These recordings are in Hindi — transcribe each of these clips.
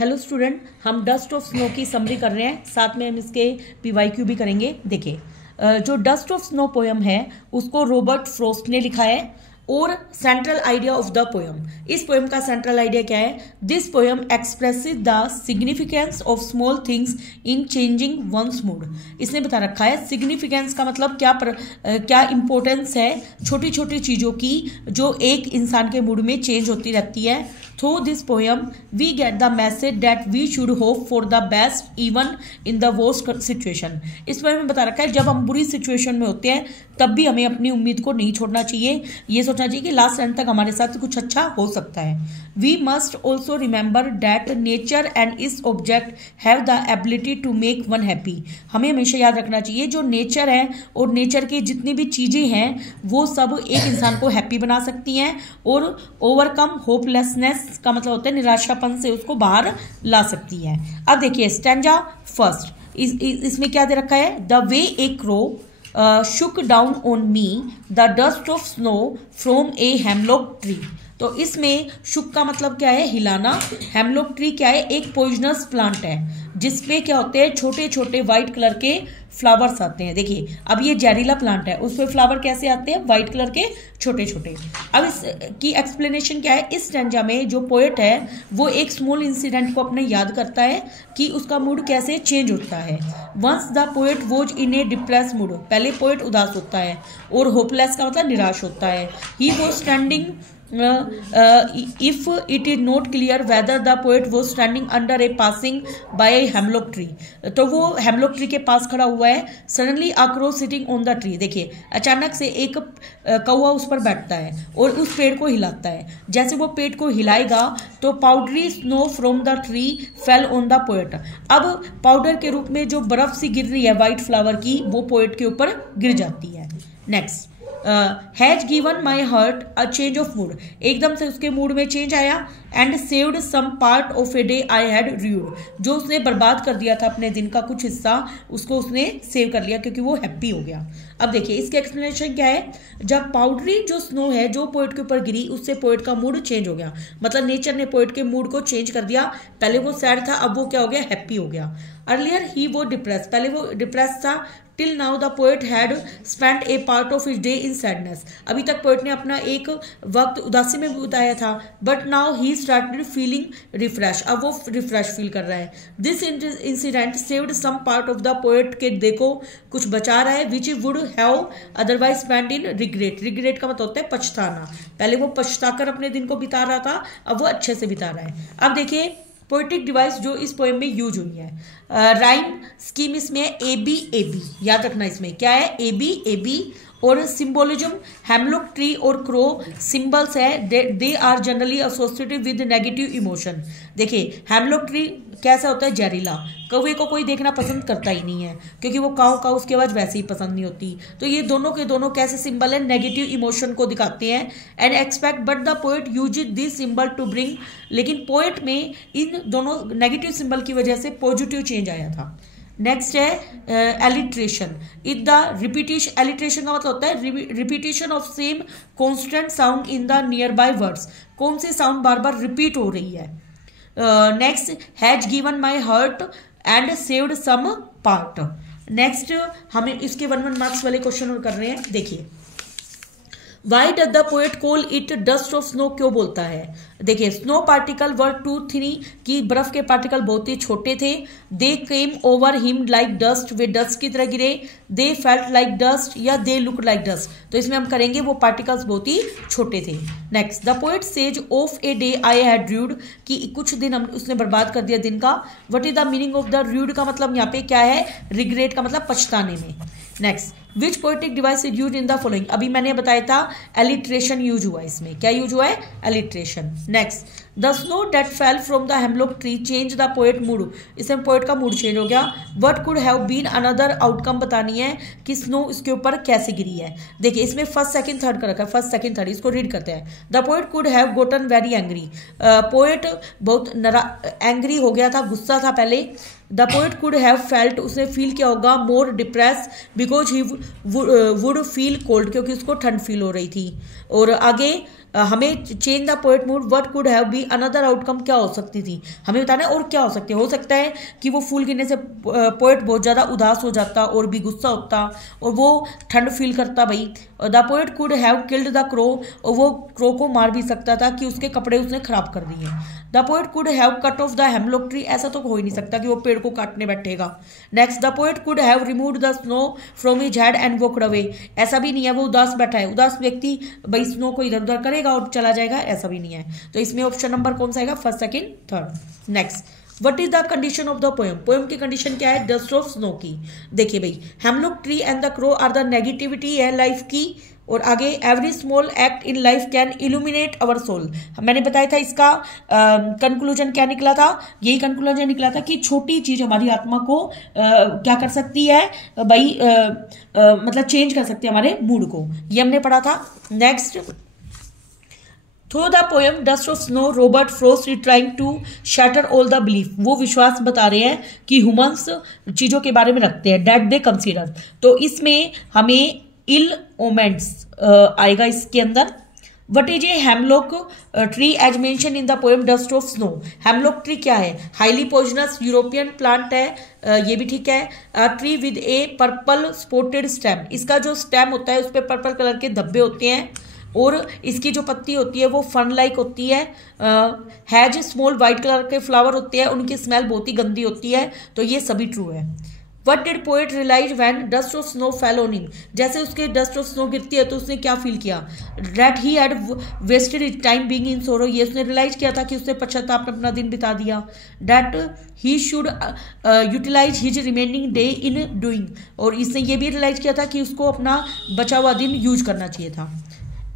हेलो स्टूडेंट, हम डस्ट ऑफ स्नो की समरी कर रहे हैं, साथ में हम इसके पीवाईक्यू भी करेंगे। देखिए, जो डस्ट ऑफ स्नो पोयम है उसको रॉबर्ट फ्रॉस्ट ने लिखा है। और central idea of the poem, इस पोयम का सेंट्रल आइडिया क्या है? This poem expresses the significance of small things in changing one's mood. इसने बता रखा है सिग्निफिकेंस का मतलब क्या इंपॉर्टेंस है छोटी छोटी चीज़ों की जो एक इंसान के मूड में चेंज होती रहती है। Through this poem we get the message that we should hope for the best even in the worst situation. इस पोयम में बता रखा है जब हम बुरी सिचुएशन में होते हैं तब भी हमें अपनी उम्मीद को नहीं छोड़ना चाहिए, ये सोचना चाहिए कि लास्ट एंड तक हमारे साथ कुछ अच्छा हो सकता है। We must also remember that nature and its object have the ability to make one happy. हमें हमेशा याद रखना चाहिए जो नेचर है और नेचर की जितनी भी चीज़ें हैं वो सब एक इंसान को हैप्पी बना सकती हैं और ओवरकम होपलेसनेस का मतलब होता है निराशापन से उसको बाहर ला सकती है। अब देखिए स्टैंजा फर्स्ट, इसमें क्या दे रखा है? The way a crow shook down on me the dust of snow from a hemlock tree। तो इसमें शुक का मतलब क्या है? हिलाना। हेमलॉक ट्री क्या है? एक पॉइजनस प्लांट है जिसपे क्या होते हैं छोटे छोटे वाइट कलर के फ्लावर्स आते हैं। देखिए अब ये जहरीला प्लांट है, उस पर फ्लावर कैसे आते हैं? वाइट कलर के छोटे छोटे। अब इसकी एक्सप्लेनेशन क्या है? इस स्टैंजा में जो पोएट है वो एक स्मॉल इंसिडेंट को अपने याद करता है कि उसका मूड कैसे चेंज होता है। Once the poet was in a depress mood, पहले पोएट उदास होता है और होपलेस का मतलब निराश होता है। He was standing if it is not clear whether the poet was standing under a passing by a hemlock tree, तो वो हेमलॉक ट्री के पास खड़ा हुआ है। Suddenly a crow sitting on the tree, देखिए अचानक से एक कौवा उस पर बैठता है और उस पेड़ को हिलाता है। जैसे वो पेड़ को हिलाएगा तो powdery snow from the tree fail on the poet. अब पाउडर के रूप में जो बर्फ सी गिर रही है वाइट फ्लावर की वो पोएट के ऊपर गिर जाती है। Next, has given my heart a change of mood, एकदम से उसके मूड में चेंज आया। And saved some part of a day I had rued, जो उसने बर्बाद कर दिया था अपने दिन का कुछ हिस्सा उसको उसने सेव कर लिया क्योंकि वो हैप्पी हो गया। अब देखिए इसकी एक्सप्लेनेशन क्या है? जब पाउडरी जो स्नो है जो पोएट के ऊपर गिरी उससे पोएट का मूड चेंज हो गया, मतलब नेचर ने पोएट के मूड को चेंज कर दिया। पहले वो सैड था, अब वो क्या हो गया? हैप्पी हो गया। अर्लियर ही वो डिप्रेस, पहले वो डिप्रेस था। Till now the poet had spend A part of his day in sadness, अभी तक पोएट ने अपना एक वक्त उदासी में बिताया था। But now he started feeling refresh, अब वो रिफ्रेश फील कर रहा है। This incident saved some part of the poet, के देखो कुछ बचा रहा है which would have otherwise spend in regret. Regret का मतलब होता है पछताना, पहले वो पछताकर अपने दिन को बिता रहा था, अब वो अच्छे से बिता रहा है। अब देखिए पोएटिक डिवाइस जो इस पोएम में यूज हुई है, राइम स्कीम इसमें ए बी ए बी, याद रखना इसमें क्या है? A B. और सिंबोलिज्म, हेमलॉक ट्री और क्रो सिंबल्स है, they are generally associated with negative emotion. देखिए हेमलॉक ट्री कैसा होता है? जहरीला, कौवे को कोई देखना पसंद करता ही नहीं है क्योंकि वो काऊ काऊ उसकी आवाज़ वैसे ही पसंद नहीं होती। तो ये दोनों के दोनों कैसे सिंबल है? नेगेटिव इमोशन को दिखाते हैं। And expect but the poet use this symbol to bring, लेकिन पोएट में इन दोनों नेगेटिव सिंबल की वजह से पॉजिटिव चेंज आया था। नेक्स्ट है alliteration. In the repetition, alliteration का मतलब होता है repetition of same constant sound in the nearby words, कौन सी साउंड बार बार रिपीट हो रही है। Next, has given my heart and saved some part. Next हमें इसके 1 मार्क्स वाले क्वेश्चन और कर रहे हैं। देखिए why does the poet call it dust of snow, क्यों बोलता है? देखिए snow particle were two three, की बर्फ के पार्टिकल बहुत ही छोटे थे। They came over him like dust, वे डस्ट की तरह गिरे। दे फेल्ट लाइक डस्ट या दे लुक लाइक डस्ट, तो इसमें हम करेंगे वो पार्टिकल्स बहुत ही छोटे थे। Next, the poet says of a day I had rued, कि कुछ दिन हम उसने बर्बाद कर दिया दिन का। What is the meaning of the rued का मतलब यहाँ पे क्या है? रिग्रेट का मतलब पछताने में। Next, which poetic device is use in the following, अभी मैंने बताया था एलिट्रेशन यूज हुआ, इसमें क्या यूज हुआ है? Alliteration. Next, the snow that fell from the hemlock tree change the poet mood, इसमें पोएट का मूड चेंज हो गया। What could have been another outcome बतानी है कि स्नो इसके ऊपर कैसे गिरी है। देखिए इसमें फर्स्ट सेकंड थर्ड का रखा है, फर्स्ट सेकंड थर्ड, इसको रीड करते हैं। The poet could have gotten very angry, poet बहुत एंग्री हो गया था, गुस्सा था पहले। The poet could have felt, उसने फील किया होगा more depress because he would feel cold, क्योंकि उसको ठंड फील हो रही थी। और आगे हमें change the poet mood, what could have be another outcome, क्या हो सकती थी हमें बताना है और क्या हो सकता है कि वो फूल गिरने से पोएट बहुत ज़्यादा उदास हो जाता और भी गुस्सा होता और वो ठंड फील करता भाई। The poet could have killed the crow, और वो क्रो को मार भी सकता था कि उसके कपड़े उसने खराब कर दिए। The poet could have cut off the hemlock tree, ऐसा तो हो ही नहीं सकता कि वो पेड़ को काटने बैठेगा। Next, the poet could have removed the snow from his head and walked away, ऐसा भी नहीं है, वो उदास बैठा है, उदास व्यक्ति भाई स्नो को इधर उधर करेगा और चला जाएगा, ऐसा भी नहीं है। तो इसमें ऑप्शन नंबर कौन सा आएगा, first second third. Next, what is the condition of the poem, poem की कंडीशन क्या है, डस्ट ऑफ स्नो की। देखिए भाई, hemlock tree and the crow are the negativity है लाइफ की, और आगे every small act in life can illuminate our soul. मैंने बताया था इसका कंक्लूजन क्या निकला था, यही कंक्लूजन निकला था कि छोटी चीज हमारी आत्मा को क्या कर सकती है भाई, मतलब चेंज कर सकती है हमारे मूड को, ये हमने पढ़ा था। Next, through the poem dust of snow Robert Frost is trying to shatter all the belief, वो विश्वास बता रहे हैं कि ह्यूमंस चीजों के बारे में रखते हैं, दैट दे कंसीडर। तो इसमें हमें इल ओमेंट्स आएगा इसके अंदर। What is a hemlock tree as mention in the poem dust of snow, hemlock tree क्या है, हाईली पॉइजनस यूरोपियन प्लांट है, ये भी ठीक है। Tree with A purple spotted stem, इसका जो स्टेम होता है उस पर पर्पल कलर के धब्बे होते हैं और इसकी जो पत्ती होती है वो फन लाइक होती है। हैज स्मॉल वाइट कलर के फ्लावर होते हैं, उनकी स्मेल बहुत ही गंदी होती है, तो ये सभी ट्रू है। What did poet realize when dust of snow fell on him, जैसे उसके डस्ट ऑफ स्नो गिरती है तो उसने क्या फील किया, that he had wasted his time being in sorrow, ये उसने रियलाइज किया था कि उसने पश्चाताप में अपना दिन बिता दिया। That he should utilize his remaining day in doing, और इसने ये भी रियलाइज किया था कि उसको अपना बचा हुआ दिन यूज करना चाहिए था।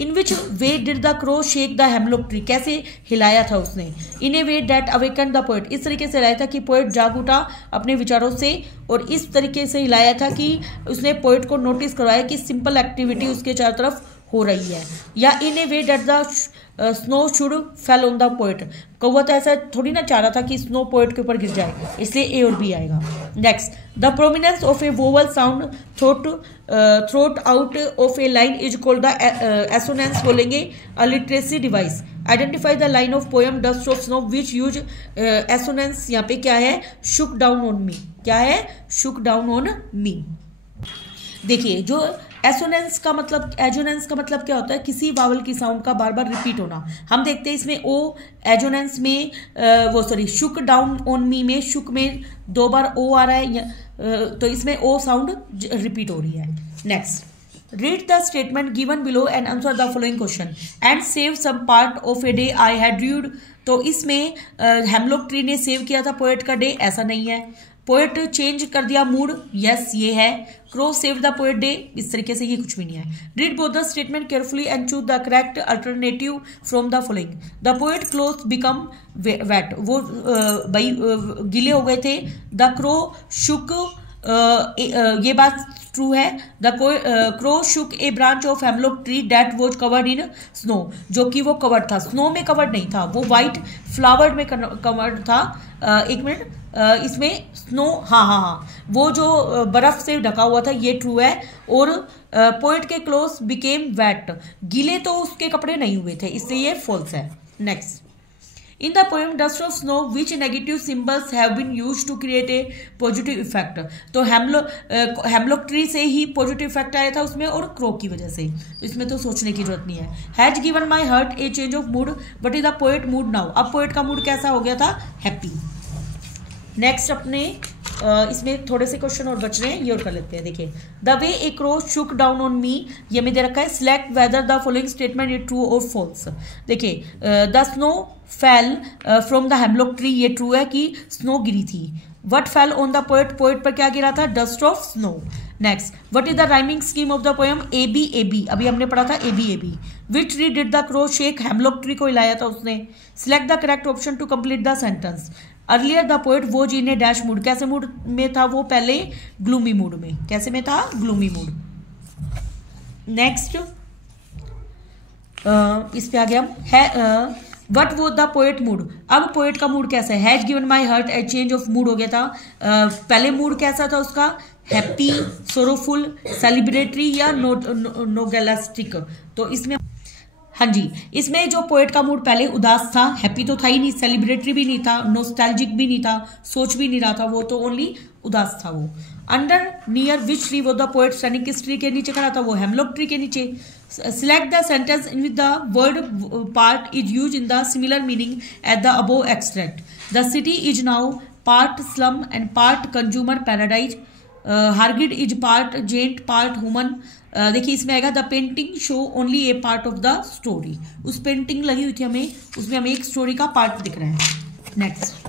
In which way did the crow shake the hemlock tree, कैसे हिलाया था उसने, in a way that awaken the poet, इस तरीके से हिलाया था कि पोएट जाग उठा अपने विचारों से, और इस तरीके से हिलाया था कि उसने पोएट को नोटिस करवाया कि सिंपल एक्टिविटी उसके चारों तरफ हो रही है। या in a way that the snow should fell on the poet, कौवा तो ऐसा थोड़ी ना चाह रहा था कि स्नो पोएट के ऊपर गिर जाए, इसलिए ए और बी आएगा। Next, the prominence of a vowel sound throat out of a line is called the assonance, बोलेंगे literary device. Identify the line of poem dust of snow which use assonance, यहाँ पे क्या है, शुक डाउन ऑन मी, क्या है, शुक डाउन ऑन मी। देखिए, जो एसोनेंस का मतलब, एजोनेंस का मतलब क्या होता है, किसी वावल की साउंड का बार बार रिपीट होना। हम देखते हैं इसमें ओ एजोनेंस में शुक डाउन ऑन मी में शुक में 2 बार ओ आ रहा है, तो इसमें ओ साउंड रिपीट हो रही है। Next, read the statement given below and answer the following question and save some part of a day I had rued. तो इसमें हेमलॉक ट्री ने सेव किया था पोएट का डे, ऐसा नहीं है। पोएट चेंज कर दिया मूड, यस ये है। Crow save the poet day, इस तरीके से ये कुछ भी नहीं है। Read both the statement carefully and choose the correct alternative from the following. The poet cloth become wait, वो भाई गीले हो गए थे। द क्रो शुक, ये बात ट्रू है। The crow Shuk A branch of hemlock tree that was covered in snow, जो कि वो कवर्ड था, स्नो में कवर्ड नहीं था, वो वाइट फ्लावर में कवर्ड था। एक मिनट, इसमें स्नो, हाँ, वो जो बर्फ से ढका हुआ था, ये ट्रू है। और पोएट के क्लोथ्स बिकेम वेट, गीले तो उसके कपड़े नहीं हुए थे, इसलिए ये फॉल्स है। Next, in the poem dust of snow which negative symbols have been used to create a positive effect. तो हेमलॉक ट्री से ही पॉजिटिव इफेक्ट आया था उसमें, और क्रो की वजह से, तो इसमें तो सोचने की जरूरत नहीं है। Has given my heart A change of mood, but is the poet mood now, अब पोएट का मूड कैसा हो गया था, हैप्पी। नेक्स्ट, अपने इसमें थोड़े से क्वेश्चन और बच रहे हैं, ये और कर लेते हैं। देखिए, the way a crow shook down on me, ये में दे रखा है। Select whether the following statement is true और फॉल्स। देखिए, the snow fell from the hemlock tree, ये ट्रू है कि स्नो गिरी थी। What fell on the poet, poet पर क्या गिरा था, dust of snow. Next, what is the rhyming scheme of the poem, A B A B, अभी हमने पढ़ा था A B A B. Which tree did the crow shake, hemlock tree को हिलाया था उसने। Select the correct option to complete the sentence. Earlier the poet was in a dash mood, कैसे मूड में था वो, पहले ग्लूमी मूड में, कैसे में था, ग्लूमी मूड। नेक्स्ट, इस पे आ गया है वट वो द पोएट मूड, अब पोएट का मूड कैसा है। Has given my heart A change of mood हो गया था। पहले मूड कैसा था उसका, हैप्पी, सोरोफुल, सेलिब्रेटरी या नोगेलिस्टिक। तो इसमें हाँ जी, इसमें जो पोएट का मूड पहले उदास था, हैप्पी तो था ही नहीं, सेलिब्रेटरी भी नहीं था, नोस्टैल्जिक भी नहीं था, सोच भी नहीं रहा था, वो तो ओनली उदास था वो। अंडर नियर विच ट्री वो द पोएट स्टैंडिंग, किस ट्री के नीचे खड़ा था, वो हेमलॉक ट्री के नीचे। Select the sentence in with the word part is use in the similar meaning at the above extract. The city is now part slum and part consumer paradise. हार्गिड is part giant part human. देखिए इसमें आएगा the painting show only a part of the story. उस पेंटिंग लगी हुई थी हमें, उसमें हमें एक स्टोरी का पार्ट दिख रहा है। Next,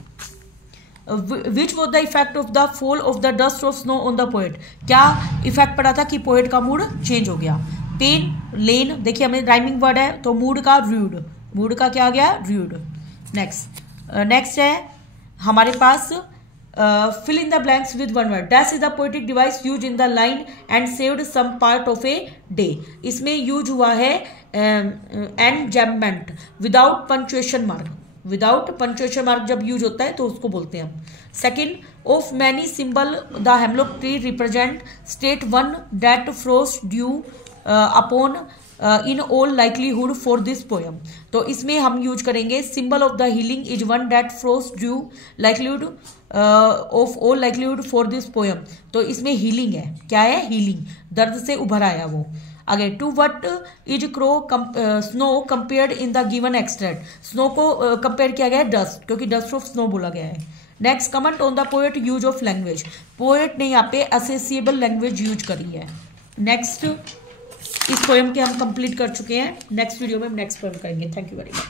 which was the effect of the fall of the dust of snow on the poet. क्या इफेक्ट पड़ा था कि पोएट का मूड चेंज हो गया। पेन, लेन, देखिए हमें राइमिंग वर्ड है तो मूड का रूड, मूड का क्या आ गया, रूड। नेक्स्ट है हमारे पास fill in the blanks with one word. Dash is the poetic device used in the line and saved some part of a day. इसमें यूज हुआ है enjambment without punctuation mark. Without punctuation mark जब यूज होता है तो उसको बोलते हैं हम। Second, of many symbol the hemlock tree represent, state one that frost due upon in all likelihood for this poem. तो इसमें हम यूज करेंगे symbol of the healing is one that frost due likelihood of all likelihood for this poem. तो इसमें हीलिंग है, क्या है, हीलिंग, दर्द से उभर आया वो। आगे, to what is crow snow compared in the given extract. Snow को कंपेयर किया गया है डस्ट, क्योंकि डस्ट ऑफ स्नो बोला गया है। Next, comment on the poet use of language. Poet ने यहाँ पे असेसिएबल लैंग्वेज यूज करी है। नेक्स्ट, इस पोएम के हम कंप्लीट कर चुके हैं। नेक्स्ट वीडियो में हम नेक्स्ट पोएम करेंगे। Thank you very much.